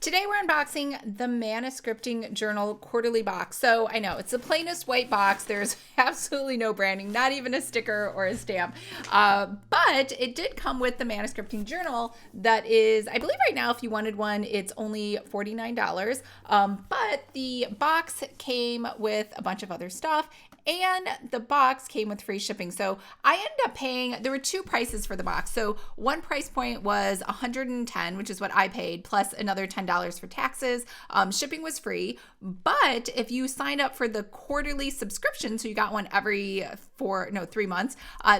Today we're unboxing the Maniscripting Journal quarterly box. So I know it's the plainest white box. There's absolutely no branding, not even a sticker or a stamp. But it did come with the Maniscripting Journal that is, I believe right now if you wanted one, it's only $49. But the box came with a bunch of other stuff, and the box came with free shipping. So I ended up paying, there were two prices for the box. So one price point was $110, which is what I paid, plus another $10 for taxes. Shipping was free. But if you signed up for the quarterly subscription, so you got one every 3 months,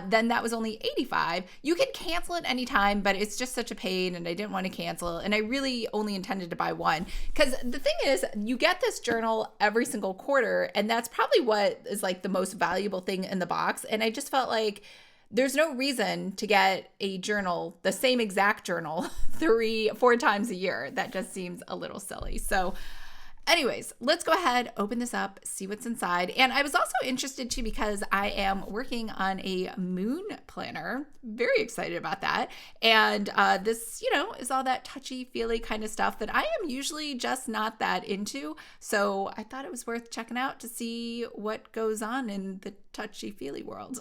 then that was only $85. You can cancel it anytime, but it's just such a pain and I didn't want to cancel. And I really only intended to buy one because the thing is, you get this journal every single quarter, and that's probably what is like the most valuable thing in the box. And I just felt like there's no reason to get a journal, the same exact journal, 4 times a year. That just seems a little silly. So anyways, let's go ahead, open this up, see what's inside. And I was also interested too because I am working on a moon planner. Very excited about that. And this, is all that touchy-feely kind of stuff that I am usually just not that into. So I thought it was worth checking out to see what goes on in the touchy-feely world.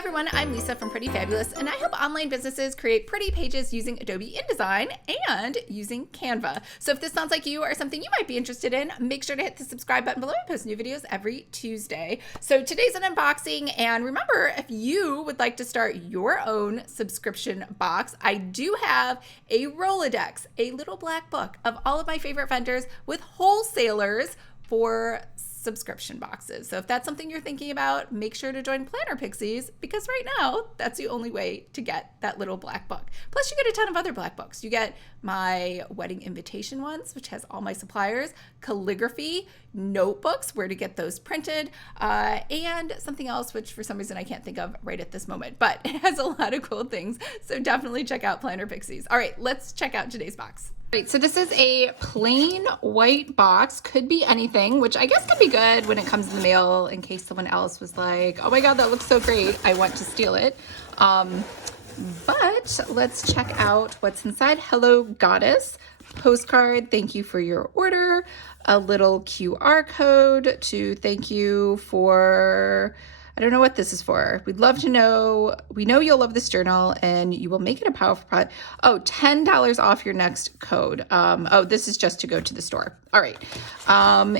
Everyone, I'm Lisa from Pretty Fabulous, and I help online businesses create pretty pages using Adobe InDesign and using Canva. So if this sounds like you or something you might be interested in, make sure to hit the subscribe button below. I post new videos every Tuesday. So today's an unboxing, and remember, if you would like to start your own subscription box, I do have a Rolodex, a little black book of all of my favorite vendors with wholesalers for subscription boxes. So if that's something you're thinking about, make sure to join Planner Pixies, because right now that's the only way to get that little black book. Plus you get a ton of other black books. You get my wedding invitation ones, which has all my suppliers, calligraphy, notebooks, where to get those printed, and something else, which for some reason I can't think of right at this moment, but it has a lot of cool things. So definitely check out Planner Pixies. All right, let's check out today's box. All right, so this is a plain white box, could be anything, which I guess could be good when it comes in the mail in case someone else was like, oh my God, that looks so great, I want to steal it. But let's check out what's inside. Hello, Goddess. Postcard, thank you for your order. A little QR code to thank you for, I don't know what this is for. We'd love to know. We know you'll love this journal and you will make it a powerful product. Oh, $10 off your next code. Oh, this is just to go to the store. All right.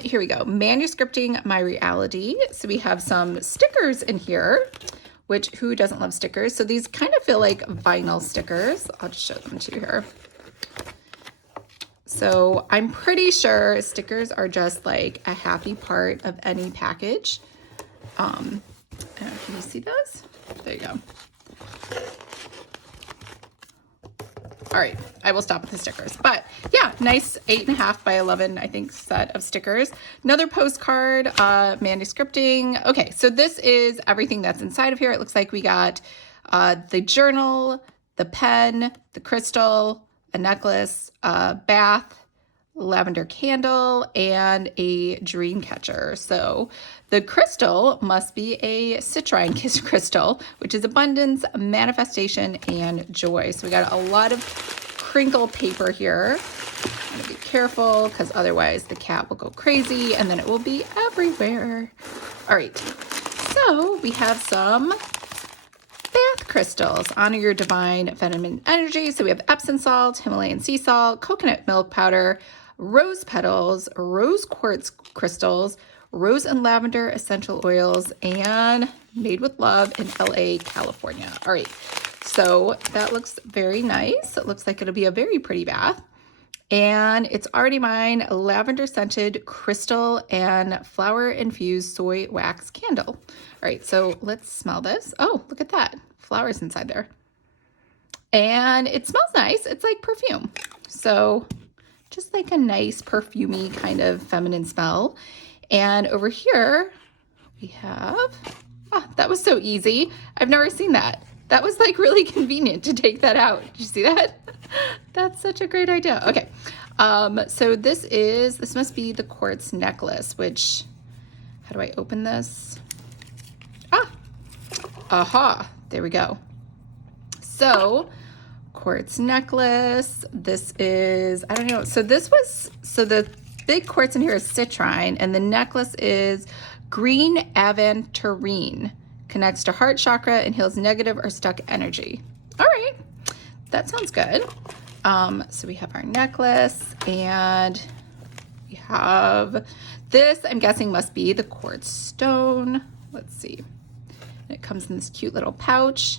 Here we go. Maniscripting My Reality. So we have some stickers in here, which who doesn't love stickers? So these kind of feel like vinyl stickers. I'll just show them to you here. So I'm pretty sure stickers are just like a happy part of any package. Can you see those? There you go. All right, I will stop with the stickers. But yeah, nice 8.5 by 11, I think, set of stickers. Another postcard, Maniscripting. Okay, so this is everything that's inside of here. It looks like we got the journal, the pen, the crystal, a necklace, a bath, lavender candle, and a dream catcher. So the crystal must be a citrine crystal, which is abundance, manifestation, and joy. So we got a lot of crinkle paper here. I'm gonna be careful because otherwise the cat will go crazy and then it will be everywhere. All right, so we have some bath crystals. Honor your divine feminine energy. So we have Epsom salt, Himalayan sea salt, coconut milk powder, rose petals, rose quartz crystals, rose and lavender essential oils, and made with love in LA, California. All right, so that looks very nice. It looks like it'll be a very pretty bath. And it's already mine, lavender scented crystal and flower infused soy wax candle. All right, so let's smell this. Oh, look at that, flowers inside there. And it smells nice. It's like perfume. So just like a nice perfumey kind of feminine smell. And over here we have, that was so easy. I've never seen that. That was like really convenient to take that out. Did you see that? That's such a great idea. Okay. So this must be the quartz necklace, which, how do I open this? Aha, there we go. So quartz necklace. This is, I don't know. So the big quartz in here is citrine, and the necklace is green aventurine. Connects to heart chakra and heals negative or stuck energy. All right, that sounds good. So we have our necklace, and we have this, I'm guessing must be the quartz stone. Let's see. It comes in this cute little pouch.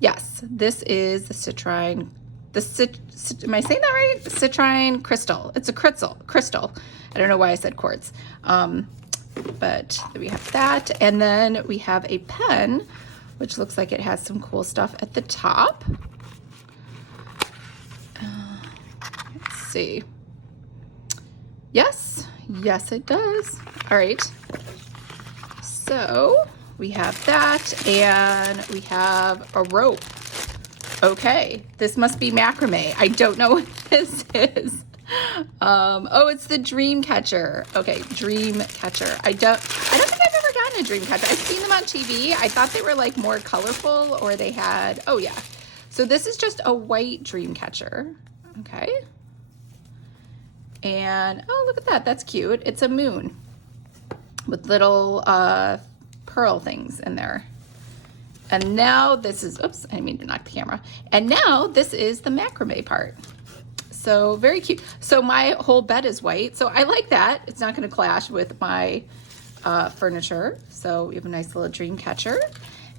Yes, this is the citrine. Am I saying that right? The citrine crystal. It's a crystal. I don't know why I said quartz. But we have that, and then we have a pen, which looks like it has some cool stuff at the top. Let's see. Yes, it does. All right. So we have that, and we have a rope. Okay, this must be macrame. I don't know what this is. Oh, it's the dream catcher. Okay, dream catcher. I don't think I've ever gotten a dream catcher. I've seen them on TV. I thought they were like more colorful, or they had, oh yeah. So this is just a white dream catcher. Okay. And oh, look at that. That's cute. It's a moon with little pearl things in there. And now this is, oops, I didn't mean to knock the camera. And now this is the macrame part. So very cute. So my whole bed is white. So I like that. It's not going to clash with my furniture. So we have a nice little dream catcher.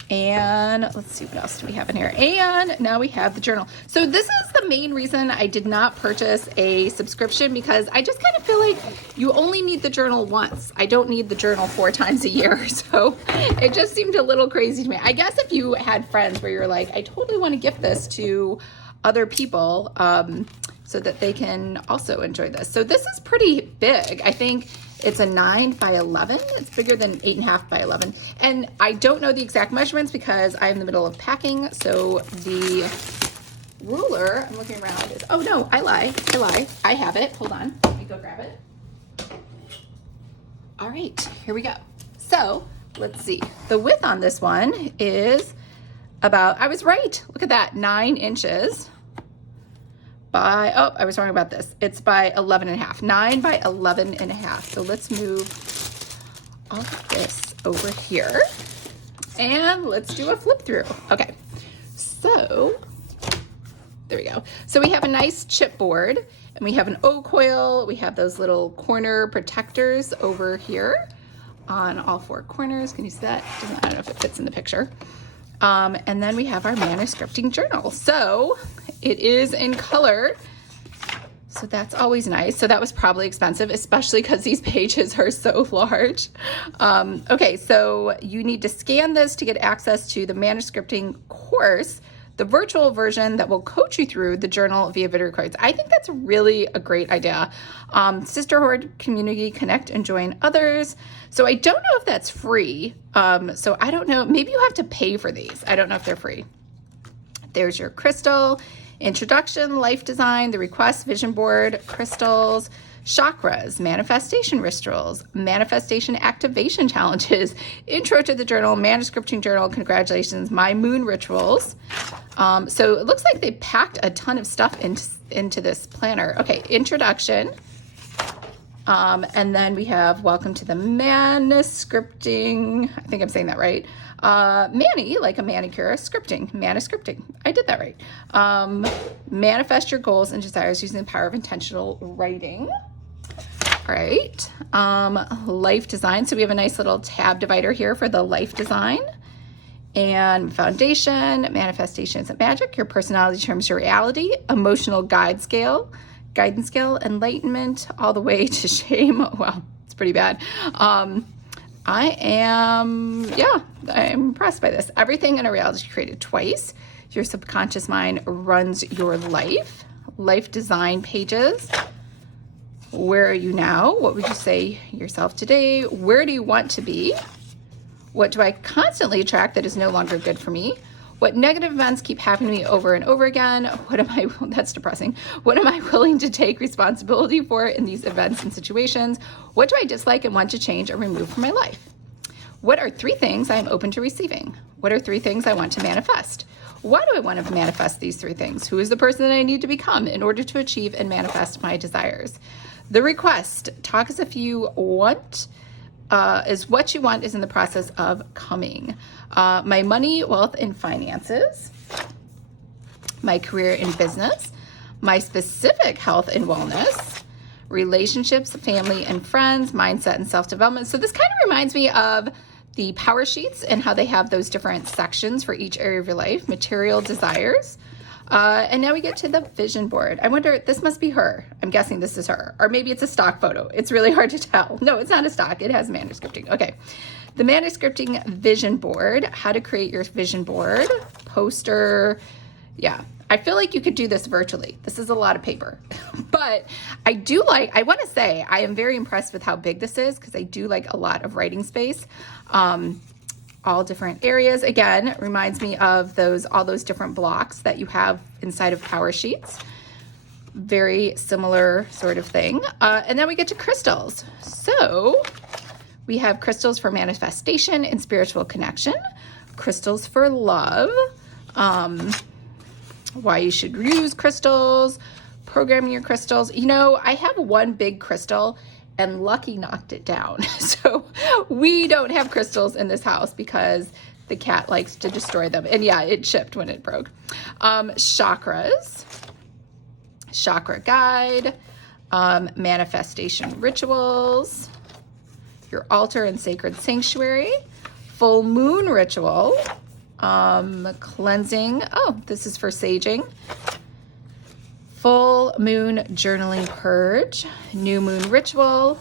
And let's see, what else do we have in here? And now we have the journal. So this is the main reason I did not purchase a subscription, because I just kind of feel like you only need the journal once. I don't need the journal 4 times a year. So it just seemed a little crazy to me. I guess if you had friends where you're like, I totally want to gift this to other people, so that they can also enjoy this. So this is pretty big. I think it's a 9 by 11. It's bigger than 8.5 by 11. And I don't know the exact measurements because I'm in the middle of packing. So the ruler, I'm looking around, is, oh no, I lie. I have it. Hold on, let me go grab it. All right, here we go. So let's see. The width on this one is about, I was right. Look at that, 9 inches. By, oh, I was wrong about this. It's by 11.5, 9 by 11.5. So let's move all of this over here and let's do a flip through. Okay, so there we go. So we have a nice chipboard, and we have an oak coil. We have those little corner protectors over here on all 4 corners. Can you see that? I don't know if it fits in the picture. And then we have our Maniscripting journal. So it is in color. So that's always nice. So that was probably expensive, especially because these pages are so large. Okay, so you need to scan this to get access to the Maniscripting course, the virtual version that will coach you through the journal via video recordings. I think that's really a great idea. Sisterhood community, connect and join others. So I don't know if that's free. So I don't know, maybe you have to pay for these. I don't know if they're free. There's your crystal, introduction, life design, the request, vision board, crystals, chakras, manifestation rituals, manifestation activation challenges, intro to the journal, Maniscripting journal, congratulations, my moon rituals. So it looks like they packed a ton of stuff into this planner. Okay, introduction. And then we have welcome to the Maniscripting. I think I'm saying that right. Mani, like a manicure, scripting, Maniscripting. I did that right. Manifest your goals and desires using the power of intentional writing. All right. Life design. So we have a nice little tab divider here for the life design. And foundation, manifestation isn't magic. Your personality determines your reality. Emotional guidance scale, enlightenment, all the way to shame. Wow, it's pretty bad. I'm impressed by this. Everything in a reality is created twice. Your subconscious mind runs your life. Life design pages. Where are you now? What would you say yourself today? Where do you want to be? What do I constantly attract that is no longer good for me? What negative events keep happening to me over and over again? That's depressing. What am I willing to take responsibility for in these events and situations? What do I dislike and want to change or remove from my life? What are 3 things I am open to receiving? What are 3 things I want to manifest? Why do I want to manifest these 3 things? Who is the person that I need to become in order to achieve and manifest my desires? The request, talk as if you want, is what you want is in the process of coming. My money, wealth, and finances. My career and business. My specific health and wellness. Relationships, family and friends, mindset and self-development. So this kind of reminds me of the power sheets and how they have those different sections for each area of your life. Material desires. And now we get to the vision board. I wonder, this must be her. I'm guessing this is her. Or maybe it's a stock photo. It's really hard to tell. No, it's not a stock. It has Maniscripting. Okay. The Maniscripting vision board. How to create your vision board. Poster. Yeah. I feel like you could do this virtually. This is a lot of paper. But I want to say, I am very impressed with how big this is because I do like a lot of writing space. All different areas. Again, it reminds me of all those different blocks that you have inside of power sheets. Very similar sort of thing. And then we get to crystals. So we have crystals for manifestation and spiritual connection, crystals for love, why you should use crystals, programming your crystals. You know, I have one big crystal and Lucky knocked it down. So we don't have crystals in this house because the cat likes to destroy them. And yeah, it chipped when it broke. Chakras, chakra guide, manifestation rituals, your altar and sacred sanctuary, full moon ritual, cleansing. Oh, this is for saging. Full moon journaling purge, new moon ritual,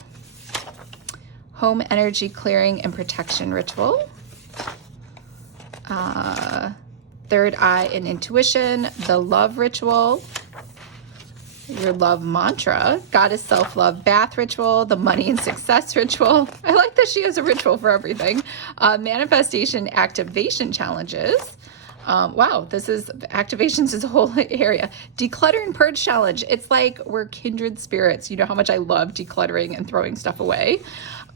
home energy clearing and protection ritual, third eye and intuition, the love ritual, your love mantra, goddess self-love bath ritual, the money and success ritual. I like that she has a ritual for everything. Manifestation activation challenges. Wow, activations is a whole area. Declutter and purge challenge. It's like we're kindred spirits. You know how much I love decluttering and throwing stuff away.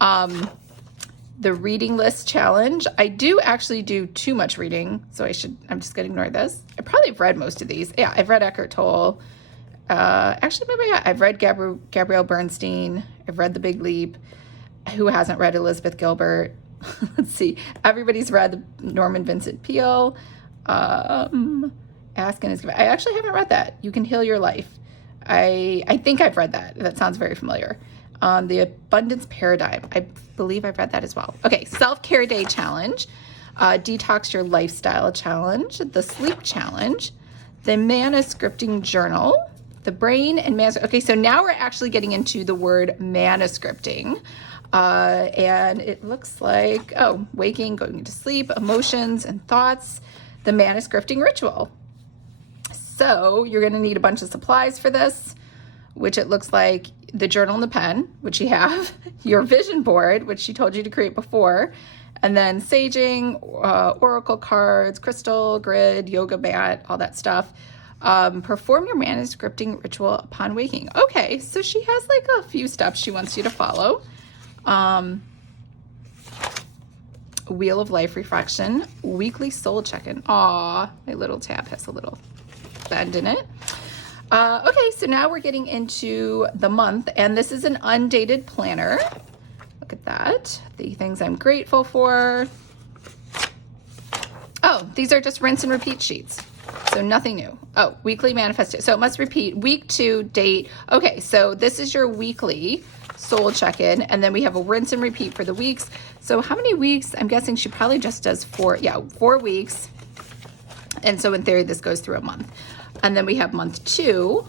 The reading list challenge. I do actually do too much reading, so I'm just going to ignore this. I probably have read most of these. Yeah, I've read Eckhart Tolle. Actually, maybe I've read Gabrielle Bernstein. I've read The Big Leap. Who hasn't read Elizabeth Gilbert? Let's see. Everybody's read Norman Vincent Peale. Ask and Is Given. I actually haven't read that. You Can Heal Your Life. I think I've read that. That sounds very familiar. The Abundance Paradigm. I believe I've read that as well. Okay, Self-Care Day Challenge. Detox Your Lifestyle Challenge. The Sleep Challenge. The Maniscripting Journal. The Brain and Okay, so now we're actually getting into the word Maniscripting. And it looks like, waking, going to sleep, emotions and thoughts. The Maniscripting Ritual. So you're going to need a bunch of supplies for this, which it looks like the journal and the pen, which you have, your vision board, which she told you to create before, and then saging, oracle cards, crystal, grid, yoga mat, all that stuff. Perform your Maniscripting ritual upon waking. Okay, so she has like a few steps she wants you to follow. Wheel of Life reflection, weekly soul check-in. Aw, my little tab has a little bend in it. Okay, so now we're getting into the month, and this is an undated planner. Look at that. The things I'm grateful for. Oh, these are just rinse and repeat sheets. So nothing new. Oh, weekly manifestation. So it must repeat week 2, date. Okay, so this is your weekly soul check-in, and then we have a rinse and repeat for the weeks. So how many weeks? I'm guessing she probably just does 4 weeks. And so in theory, this goes through a month. And then we have month 2.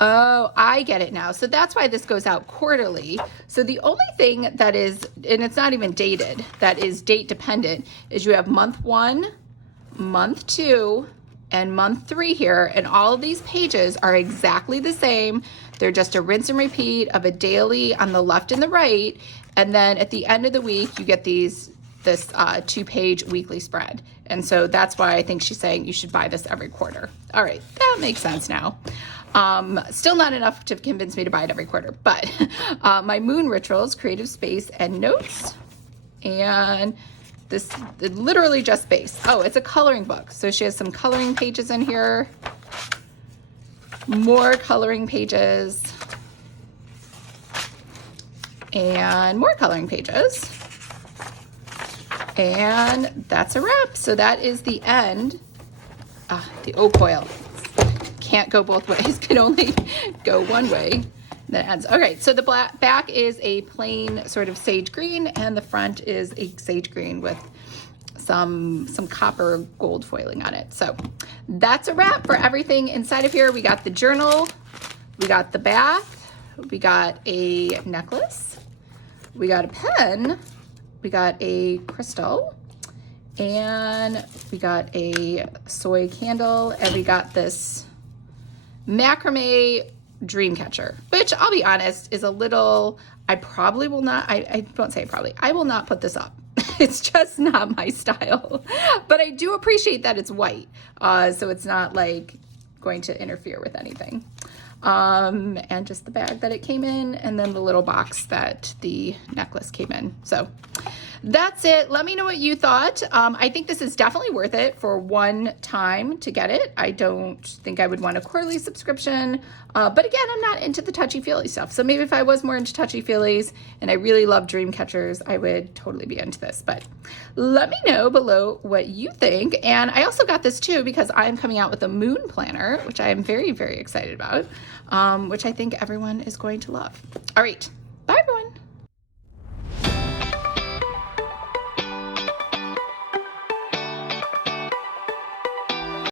Oh, I get it now. So that's why this goes out quarterly. So the only thing that is, and it's not even dated, that is date dependent, is you have month 1, month 2, and month 3 here. And all of these pages are exactly the same. They're just a rinse and repeat of a daily on the left and the right. And then at the end of the week, you get this 2-page weekly spread. And so that's why I think she's saying you should buy this every quarter. All right, that makes sense now. Still not enough to convince me to buy it every quarter, but my moon rituals, creative space, and notes. And This is literally just base. Oh, it's a coloring book. So she has some coloring pages in here. More coloring pages. And more coloring pages. And that's a wrap. So that is the end. The O coil. Can't go both ways, can only go one way. That ends. Okay, so the back is a plain sort of sage green, and the front is a sage green with some copper gold foiling on it. So that's a wrap for everything inside of here. We got the journal, we got the bath, we got a necklace, we got a pen, we got a crystal, and we got a soy candle, and we got this macrame dream catcher, which I'll be honest is a little, I probably will not, I won't say probably, I will not put this up. It's just not my style, but I do appreciate that it's white. So it's not like going to interfere with anything. And just the bag that it came in, and then the little box that the necklace came in. So that's it. Let me know what you thought. I think this is definitely worth it for one time to get it. I don't think I would want a quarterly subscription. But again, I'm not into the touchy-feely stuff. So maybe if I was more into touchy-feelies and I really love dream catchers, I would totally be into this. But let me know below what you think. And I also got this too because I'm coming out with a moon planner, which I am very, very excited about, which I think everyone is going to love. All right.